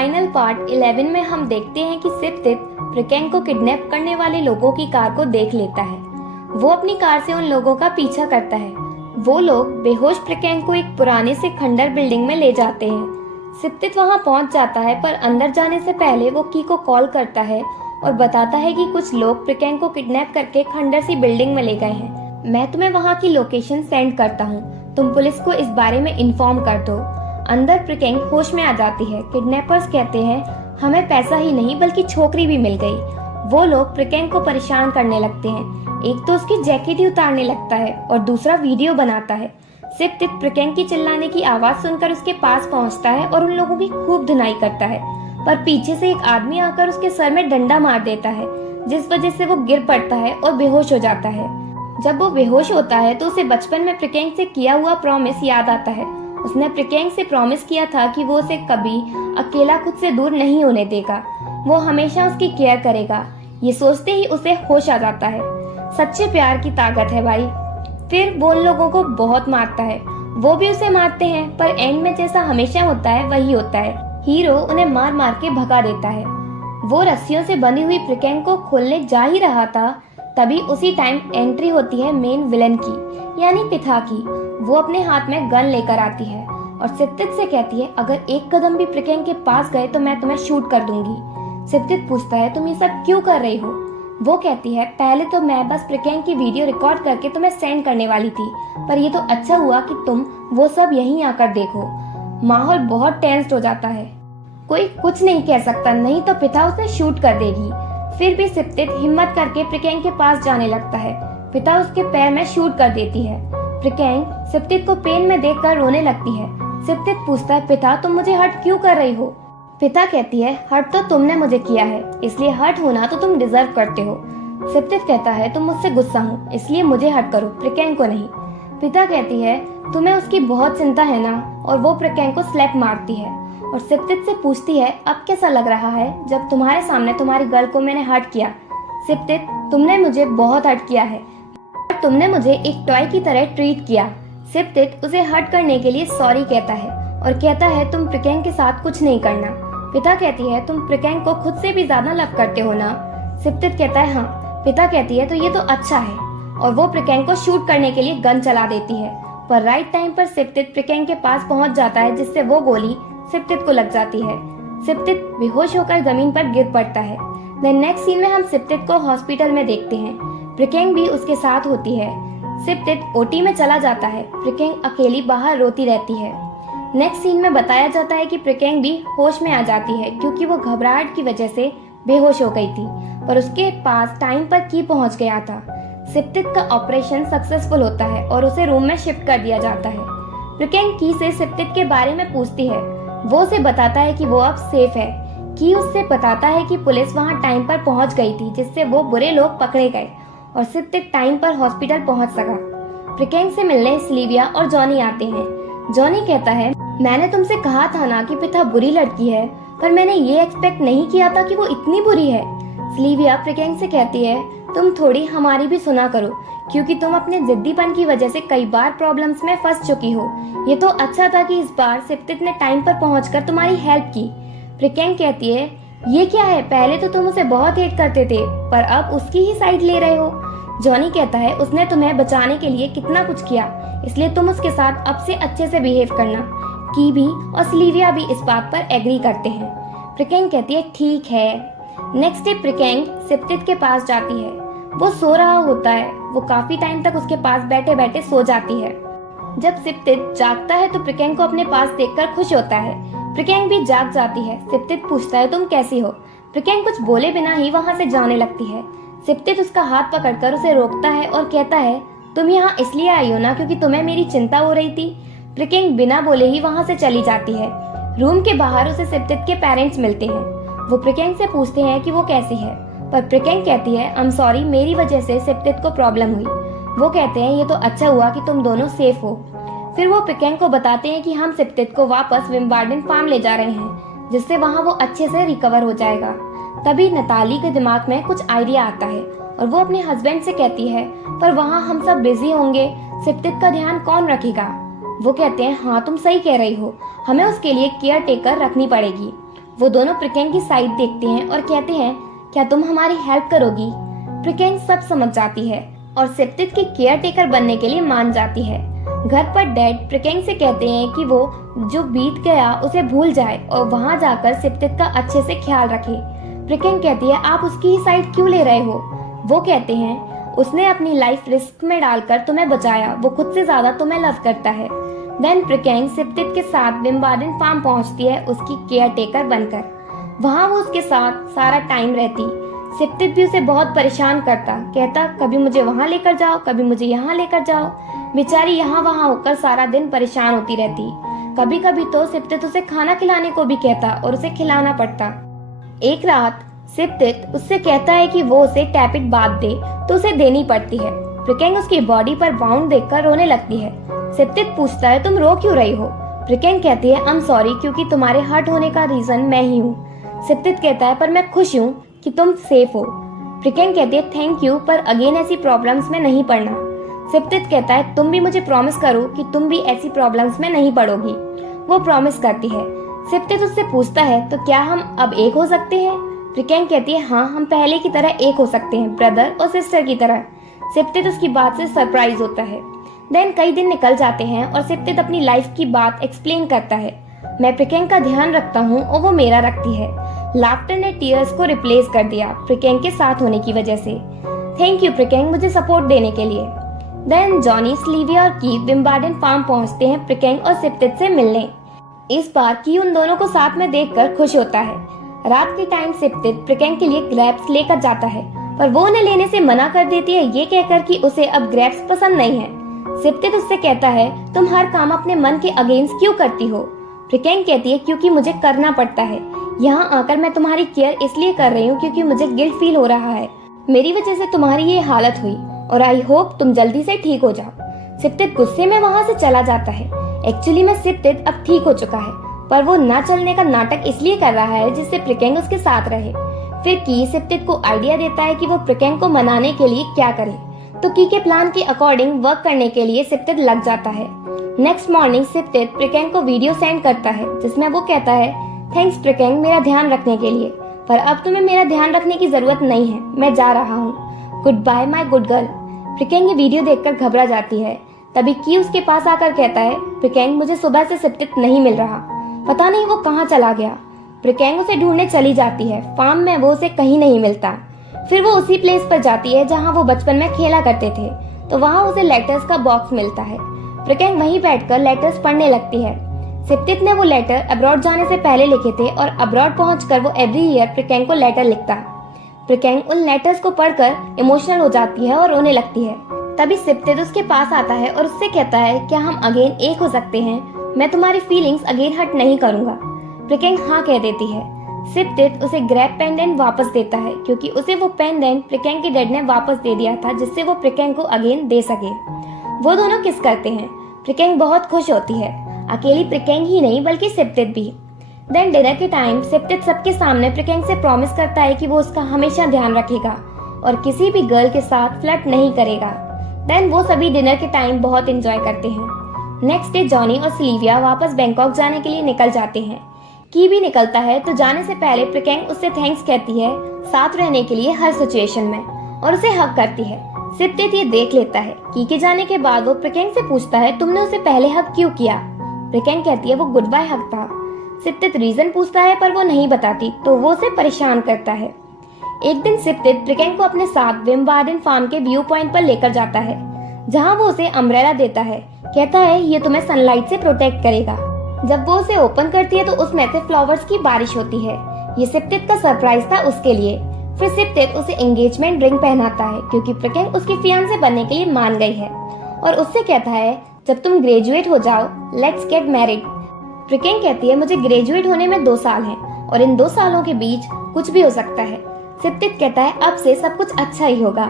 Final part 11 में हम देखते हैं कि सिप्तित प्रिकेंग को किडनैप करने वाले लोगों की कार को देख लेता है। वो अपनी कार से उन लोगों का पीछा करता है। वो लोग बेहोश प्रिकेंग को एक पुराने से खंडर बिल्डिंग में ले जाते हैं। सिप्तित वहां पहुंच जाता है, पर अंदर जाने से पहले वो की को कॉल करता है और बताता है कि कुछ लोग प्रिकेंग को किडनैप करके खंडर सी बिल्डिंग में ले गए हैं। मैं तुम्हें वहां की लोकेशन सेंड करता हूँ, तुम पुलिस को इस बारे में इन्फॉर्म कर दो। अंदर प्रिकेंग होश में आ जाती है। किडनैपर्स कहते हैं हमें पैसा ही नहीं बल्कि छोकरी भी मिल गई। वो लोग प्रिकेंग को परेशान करने लगते हैं। एक तो उसकी जैकेट ही उतारने लगता है और दूसरा वीडियो बनाता है। सिप्तित प्रिकेंग की चिल्लाने की आवाज सुनकर उसके पास पहुंचता है और उन लोगों की खूब धुनाई करता है, पर पीछे से एक आदमी आकर उसके सर में डंडा मार देता है, जिस वजह से वो गिर पड़ता है और बेहोश हो जाता है। जब वो बेहोश होता है तो उसे बचपन में प्रिकेंग से किया हुआ प्रॉमिस याद आता है। उसने प्रिकेंग से प्रॉमिस किया था कि वो उसे कभी अकेला खुद से दूर नहीं होने देगा। वो हमेशा उसकी केयर करेगा। ये सोचते ही उसे होश आ जाता है। सच्चे प्यार की ताकत है भाई। फिर वो उन लोगों को बहुत मारता है। वो भी उसे मारते हैं, पर एंड में जैसा हमेशा होता है वही होता है। हीरो उन्हें मार मार के भगा देता है। वो रस्सियों से बंधी हुई प्रिकेंग को खोलने जा ही रहा था, तभी उसी टाइम एंट्री होती है मेन विलन की, यानी पिता की। वो अपने हाथ में गन लेकर आती है और सिप्तित से कहती है अगर एक कदम भी प्रिकेंग के पास गए तो मैं तुम्हें शूट कर दूंगी। सिप्तित पूछता है तुम ये सब क्यों कर रही हो? वो कहती है पहले तो मैं बस प्रिकेंग की वीडियो रिकॉर्ड करके तुम्हें सेंड करने वाली थी, पर ये तो अच्छा हुआ कि तुम वो सब यहीं आकर देखो। माहौल बहुत टेंस्ड हो जाता है। कोई कुछ नहीं कह सकता, नहीं तो पिता उसे शूट कर देगी। फिर भी सिप्तित हिम्मत करके प्रिकेंग के पास जाने लगता है। पिता उसके पैर में शूट कर देती है। प्रिकेंग सिप्तित को पेन में देखकर रोने लगती है। सिप्तित पूछता है पिता तुम मुझे हर्ट क्यों कर रही हो? पिता कहती है हर्ट तो तुमने मुझे किया है, इसलिए हर्ट होना तो तुम डिजर्व करते हो। सिप्तित कहता है तुम मुझसे गुस्सा हो, इसलिए मुझे हर्ट करो, प्रिकेंग को नहीं। पिता कहती है तुम्हें उसकी बहुत चिंता है ना, और वो प्रिकेंग को स्लैप मारती है और सिप्तित से पूछती है अब कैसा लग रहा है जब तुम्हारे सामने तुम्हारी गर्ल को मैंने हर्ट किया? सिप्तित तुमने मुझे बहुत हर्ट किया है, तुमने मुझे एक टॉय की तरह ट्रीट किया। सिप्तित उसे हर्ट करने के लिए सॉरी कहता है और कहता है तुम प्रिकेंग के साथ कुछ नहीं करना। पिता कहती है तुम प्रिकेंग को खुद से भी ज्यादा लव करते हो ना? सिप्तित कहता है हाँ। पिता कहती है तो ये तो अच्छा है, और वो प्रिकेंग को शूट करने के लिए गन चला देती है, पर राइट टाइम पर सिप्तित प्रिकेंग के पास पहुंच जाता है, जिससे वो गोली सिप्तित को लग जाती है। सिप्तित बेहोश होकर जमीन पर गिर पड़ता है। देन नेक्स्ट सीन में हम सिप्तित को हॉस्पिटल में देखते हैं। प्रिकेंग भी उसके साथ होती है। सिप्तित ओटी में चला जाता है। प्रिकेंग अकेली बाहर रोती रहती है। नेक्स्ट सीन में बताया जाता है कि प्रिकेंग भी होश में आ जाती है, क्योंकि वो घबराहट की वजह से बेहोश हो गई थी, पर उसके पास टाइम पर की पहुंच गया था। सिप्तित का ऑपरेशन सक्सेसफुल होता है और उसे रूम में शिफ्ट कर दिया जाता है। प्रिकेंग की से सिप्तित के बारे में पूछती है। वो उसे बताता है कि वो अब सेफ है। की उससे बताता है कि पुलिस वहां टाइम पर पहुंच गई थी, जिससे वो बुरे लोग पकड़े गए और सिप्तित टाइम पर हॉस्पिटल पहुंच सका। प्रिकेंग से मिलने स्लीविया और जॉनी आते हैं। जॉनी कहता है मैंने तुमसे कहा था ना कि पिता बुरी लड़की है, पर मैंने ये एक्सपेक्ट नहीं किया था कि वो इतनी बुरी है। स्लीविया प्रिकेंग से कहती है तुम थोड़ी हमारी भी सुना करो, क्योंकि तुम अपने जिद्दीपन की वजह से कई बार प्रॉब्लम्स में फंस चुकी हो। ये तो अच्छा था कि इस बार सिप्तित ने टाइम पर पहुंचकर तुम्हारी हेल्प की। प्रिकेंग कहती है ये क्या है, पहले तो तुम उसे बहुत हेट करते थे, पर अब उसकी ही साइड ले रहे हो। जॉनी कहता है उसने तुम्हें बचाने के लिए कितना कुछ किया, इसलिए तुम उसके साथ अब से अच्छे से बिहेव करना। की भी और स्लीविया भी इस बात पर एग्री करते हैं। प्रिकेंग कहती है ठीक है। नेक्स्ट डे प्रिकेंग सिप्तित के पास जाती है। वो सो रहा होता है। वो काफी टाइम तक उसके पास बैठे बैठे सो जाती है। जब सिप्तित जागता है तो प्रिकेंग को अपने पास देखकर खुश होता है। प्रिकेंग भी जाग जाती है। सिप्तित पूछता है तुम कैसी हो? प्रिकेंग कुछ बोले बिना ही वहां से जाने लगती है। सिप्तित उसका हाथ पकड़कर उसे रोकता है और कहता है तुम यहाँ इसलिए आई हो ना क्योंकि तुम्हें मेरी चिंता हो रही थी? प्रिकेंग बिना बोले ही वहां से चली जाती है। रूम के बाहर उसे सिप्तित के पेरेंट्स मिलते हैं। वो प्रिकेंग से पूछते हैं कि वो कैसी है, पर प्रिकेंग कहती है आई एम सॉरी, मेरी वजह से सिप्तित को प्रॉब्लम हुई। वो कहते हैं ये तो अच्छा हुआ कि तुम दोनों सेफ हो। फिर वो प्रिकेंग को बताते हैं कि हम सिप्तित को वापस विम्बार्डन फार्म ले जा रहे हैं, जिससे वहाँ वो अच्छे से रिकवर हो जाएगा। तभी नताली के दिमाग में कुछ आइडिया आता है और वो अपने हस्बैंड से कहती है पर वहाँ हम सब बिजी होंगे, सिप्तित का ध्यान कौन रखेगा? वो कहते हैं हाँ तुम सही कह रही हो, हमें उसके लिए केयर टेकर रखनी पड़ेगी। वो दोनों प्रकेंग की साइड देखते हैं और कहते हैं, क्या तुम हमारी हेल्प करोगी? प्रकेंग सब समझ जाती है और सेप्तित की केयर टेकर बनने के लिए मान जाती है। घर पर डैड प्रकेंग से कहते हैं कि वो जो बीत गया उसे भूल जाए और वहां जाकर सेप्तित का अच्छे से ख्याल रखे। प्रकेंग कहती है, आप उसकी ही साइड क्यों ले रहे हो? वो कहते हैं, उसने अपनी लाइफ रिस्क में डालकर तुम्हें बचाया, वो खुद से ज्यादा तुम्हें लव करता है। देन प्रकेंग सेप्तित के साथ विम्बाडेन फार्म पहुंचती है उसकी केयर टेकर बनकर। वहां वो उसके साथ सारा टाइम रहती। सेप्तित भी उसे बहुत परेशान करता, कहता कभी मुझे वहां लेकर जाओ, कभी मुझे यहाँ लेकर जाओ। बेचारी यहाँ वहां होकर सारा दिन परेशान होती रहती। कभी कभी तो सेप्तित उसे खाना खिलाने को भी कहता और उसे खिलाना पड़ता। एक रात सेप्तित उससे कहता है कि वो उसे टैपिट बात दे तो उसे देनी पड़ती है। प्रकेंग उसकी बॉडी पर बाउंड देखकर रोने लगती है। सेप्तित पूछता है, तुम रो क्यों रही हो? प्रकेंग कहती है, आई एम सॉरी, क्योंकि तुम्हारे हर्ट होने का रीजन मैं ही हूँ। सेप्तित कहता है, पर मैं खुश हूँ कि तुम सेफ हो। प्रकेंग कहती है, थैंक यू, पर अगेन ऐसी प्रॉब्लम्स में नहीं पड़ना। सेप्तित कहता है, तुम भी मुझे प्रॉमिस करो कि तुम भी ऐसी प्रॉब्लम्स में नहीं पड़ोगी। वो प्रॉमिस करती है। सेप्तित उससे पूछता है, तो क्या हम अब एक हो सकते हैं? प्रकेंग कहती है, हाँ, हम पहले की तरह एक हो सकते हैं, ब्रदर और सिस्टर की तरह। सेप्तित उसकी बात से सरप्राइज होता है। देन कई दिन निकल जाते हैं और सेप्तित अपनी लाइफ की बात एक्सप्लेन करता है। मैं प्रकेंग का ध्यान रखता हूँ और वो मेरा रखती है। लाफ्टर ने टीयर्स को रिप्लेस कर दिया प्रकेंग के साथ होने की वजह से। थैंक यू प्रकेंग, मुझे सपोर्ट देने के लिए। देन जॉनी, स्लीविया और की विम्बाडेन फार्म पहुंचते हैं प्रकेंग और सेप्तित से मिलने। इस बार की उन दोनों को साथ में देखकर खुश होता है। रात के टाइम सेप्तित प्रकेंग के लिए ग्रेप्स लेकर जाता है, पर वो उन्हें लेने से मना कर देती है, ये कहकर कि उसे अब ग्रेप्स पसंद नहीं है। सेप्तित उससे कहता है, तुम हर काम अपने मन के अगेंस्ट क्यों करती हो? प्रकेंग कहती है, क्योंकि मुझे करना पड़ता है। यहाँ आकर मैं तुम्हारी केयर इसलिए कर रही हूँ क्योंकि मुझे गिल्ट फील हो रहा है। मेरी वजह से तुम्हारी ये हालत हुई और आई होप तुम जल्दी से ठीक हो जाओ। सेप्तित गुस्से में वहाँ से चला जाता है। एक्चुअली में सेप्तित अब ठीक हो चुका है, पर वो ना चलने का नाटक इसलिए कर रहा है जिससे प्रकेंग उसके साथ रहे। फिर की सेप्तित को आइडिया देता है कि वो प्रकेंग को मनाने के लिए क्या करे, तो की के प्लान के अकॉर्डिंग वर्क करने के लिए सेप्तित लग जाता है। नेक्स्ट मॉर्निंग सेप्तित प्रकेंग को वीडियो सेंड करता है जिसमें वो कहता है, थैंक्स प्रकेंग मेरा ध्यान रखने के लिए, पर अब तुम्हें मेरा ध्यान रखने की जरूरत नहीं है, मैं जा रहा हूँ। Good bye my good girl. प्रकेंग ये वीडियो देखकर घबरा जाती है। तभी की उसके पास आकर कहता है, प्रकेंग मुझे सुबह से सेप्तित नहीं मिल रहा, पता नहीं वो कहाँ चला गया। प्रकेंग उसे ढूंढने चली जाती है। फार्म में वो उसे कहीं नहीं मिलता। फिर वो उसी प्लेस पर जाती है जहाँ वो बचपन में खेला करते थे, तो वहाँ उसे लेटर्स का बॉक्स मिलता है। प्रकेंग वहीं बैठकर लेटर्स पढ़ने लगती है। सेप्तित ने वो लेटर अब्रॉड जाने से पहले लिखे थे और अब्रॉड पहुंचकर वो एवरी ईयर प्रकेंग को लेटर लिखता। प्रकेंग उन लेटर्स को पढ़कर इमोशनल हो जाती है और रोने लगती है। तभी सेप्तित उसके पास आता है और उससे कहता है, क्या हम अगेन एक हो सकते हैं? मैं तुम्हारी फीलिंग्स अगेन हर्ट नहीं करूंगा। प्रकेंग हाँ कह देती है। सेप्तित उसे ग्रैप पेंडेंट वापस देता है क्योंकि उसे वो पेंडेंट प्रकेंग के डैड ने वापस दे दिया था जिससे वो प्रकेंग को अगेन दे सके। वो दोनों किस करते हैं। प्रकेंग बहुत खुश होती है। अकेली प्रकेंग ही नहीं बल्कि सेप्तित भी। देन डिनर के टाइम सेप्तित सबके सामने प्रकेंग से प्रॉमिस करता है कि वो उसका हमेशा ध्यान रखेगा और किसी भी गर्ल के साथ फ्लर्ट नहीं करेगा। देन वो सभी डिनर के टाइम बहुत एंजॉय करते हैं। नेक्स्ट डे जॉनी और सिल्विया वापस बैंकॉक जाने के लिए निकल जाते हैं। की भी निकलता है तो जाने से पहले प्रकेंग उससे थैंक्स कहती है साथ रहने के लिए हर सिचुएशन में और उसे हक करती है। सेप्तित ये देख लेता है। की के जाने के बाद वो प्रकेंग से पूछता है, तुमने उसे पहले हक क्यों किया? प्रकेंग कहती है, वो गुड बाय हक था। सेप्तित रीजन पूछता है पर वो नहीं बताती तो वो उसे परेशान करता है। एक दिन सेप्तित प्रकेंग को अपने साथ विम्बाडेन फार्म के व्यू पॉइंट पर लेकर जाता है जहाँ वो उसे अम्ब्रेला देता है। कहता है ये तुम्हें सनलाइट से प्रोटेक्ट करेगा। जब वो उसे ओपन करती है तो उसमें से फ्लावर्स की बारिश होती है। ये सेप्तित का सरप्राइज था उसके लिए। फिर सेप्तित उसे एंगेजमेंट रिंग पहनाता है क्योंकि प्रकेंग उसकी फियांसे बनने के लिए मान गई है और उससे कहता है, जब तुम ग्रेजुएट हो जाओ लेट्स गेट मैरिड। प्रकेंग कहती है, मुझे ग्रेजुएट होने में 2 साल हैं और इन 2 सालों के बीच कुछ भी हो सकता है। सेप्तित कहता है, अब से सब कुछ अच्छा ही होगा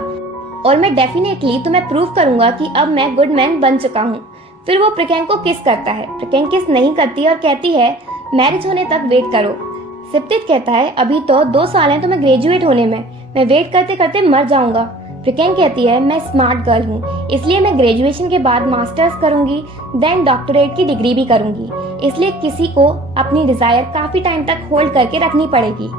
और मैं डेफिनेटली तुम्हें प्रूव करूंगा कि अब मैं गुड मैन बन चुका हूँ। फिर वो प्रकेंग को किस करता है। प्रकेंग किस नहीं करती और कहती है, मैरिज होने तक वेट करो। सेप्तित कहता है, अभी तो 2 साल हैं तुम्हें ग्रेजुएट होने में, मैं वेट करते करते मर जाऊंगा। प्रिकेन कहती है मैं स्मार्ट गर्ल हूँ, इसलिए मैं ग्रेजुएशन के बाद मास्टर्स करूंगी, देन डॉक्टरेट की डिग्री भी करूंगी, इसलिए किसी को अपनी डिजायर काफी टाइम तक होल्ड करके रखनी पड़ेगी।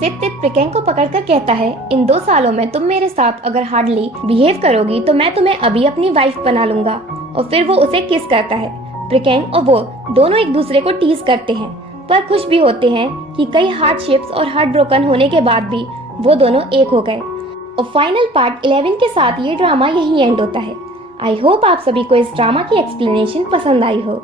सिप प्रिकेन को पकड़कर कहता है इन 2 सालों में तुम मेरे साथ अगर हार्डली बिहेव करोगी तो मैं तुम्हें अभी अपनी वाइफ बना लूंगा। और फिर वो उसे किस करता है। प्रिकेन और वो दोनों एक दूसरे को टीज करते हैं, पर खुश भी होते हैं कि कई हार्डशिप्स और हार्ट ब्रोकन होने के बाद भी वो दोनों एक हो गए। और फाइनल पार्ट 11 के साथ ये ड्रामा यही एंड होता है। आई होप आप सभी को इस ड्रामा की एक्सप्लेनेशन पसंद आई हो।